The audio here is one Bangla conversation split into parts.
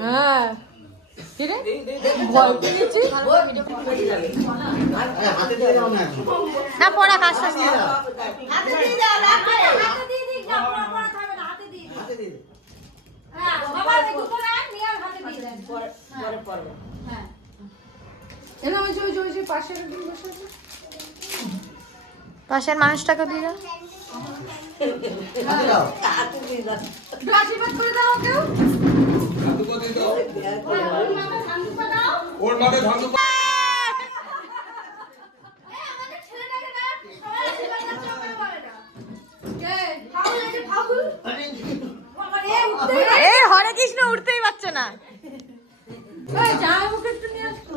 হ্যাঁ কি রে ভয় পেয়েছি না পড়া কাজ শেষ করে দাও হাতে দিয়ে দাও হাতে দিয়ে দিই না পড়া পড়া থাকবে না হাতে দিয়ে দিই হ্যাঁ বাবা এই দুটো না নিয়ে আর হাতে দিয়ে দেন পরে পড়বে হ্যাঁ এনা ওই পাশের একদম বসে আছে পাশের মানুষটাকে দিয়ে দাও হাতে দিয়ে দাও আশীর্বাদ করে দাও কেউ ধান্দুকো দিয়ে দাও ওর মাথা ধান্দুকো দাও ওর মাথায় ধান্দুকো আমাদের ছেলেটাকে না সবাই আশীর্বাদ করছে ওকে বলে না কে ফাউল আছে ফাউল বাবা রে উঠতে এই হরে কৃষ্ণ উঠতেই পারছে না এই যাও ওকে একটু নিয়ে আসো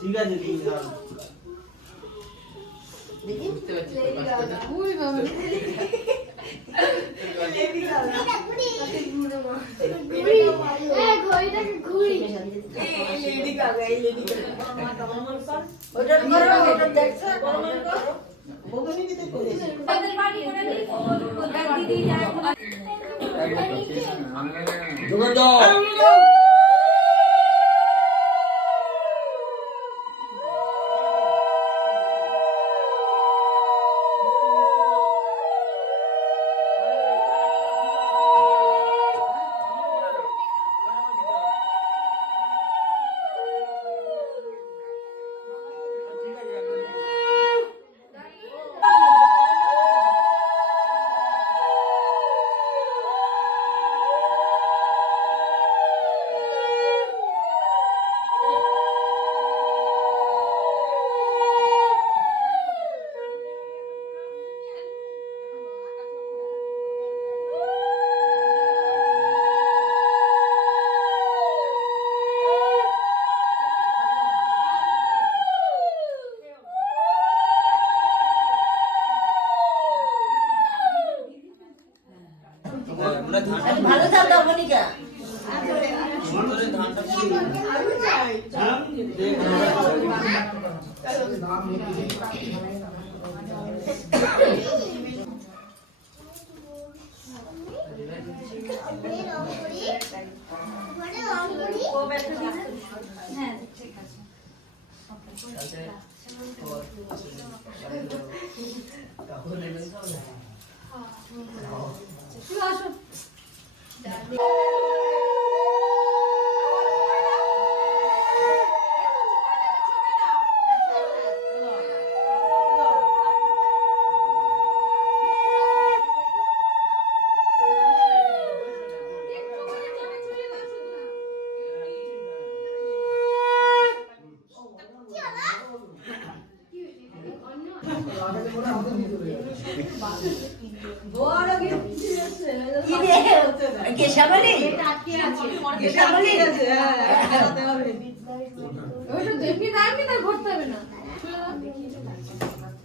ঠিক আছে ঠিক আছে দেখি বুঝতে পারছি ওই বাবা ওটা করো ওটা দেখছো ওদের বাড়ি করে দিই ওদের দিদি যায় জোগাড় দাও ভালো দাও দাও মনিকা হ্যাঁ ঠিক আছে আসো কেশাবলি কেশাবলি ওইটা দেখি না আমি না ঘুরতে হবে না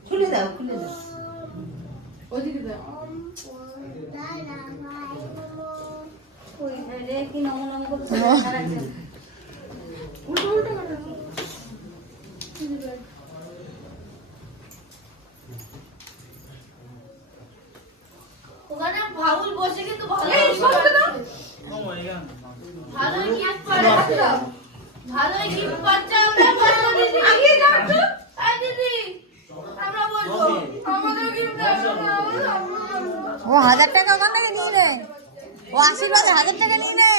খুলে দাও ওদিকে দাও ওই রে কি নম নম করছে উল্টো উল্টো করে ওখানে ভাউল বসে কিন্তু ভালো এই সরতে দাও ভালো গিফট পাচ্ছে ভালো গিফট পাচ্ছে আমরা বলবো দিদি আগিয়ে যাও একটু এই দিদি আমরা বলবো আমাদের গিফট ও 1000 টাকা ওখান থেকে নিয়ে নে ও আশীর্বাদে 1000 টাকা নিয়ে নে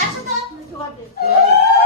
আসো তো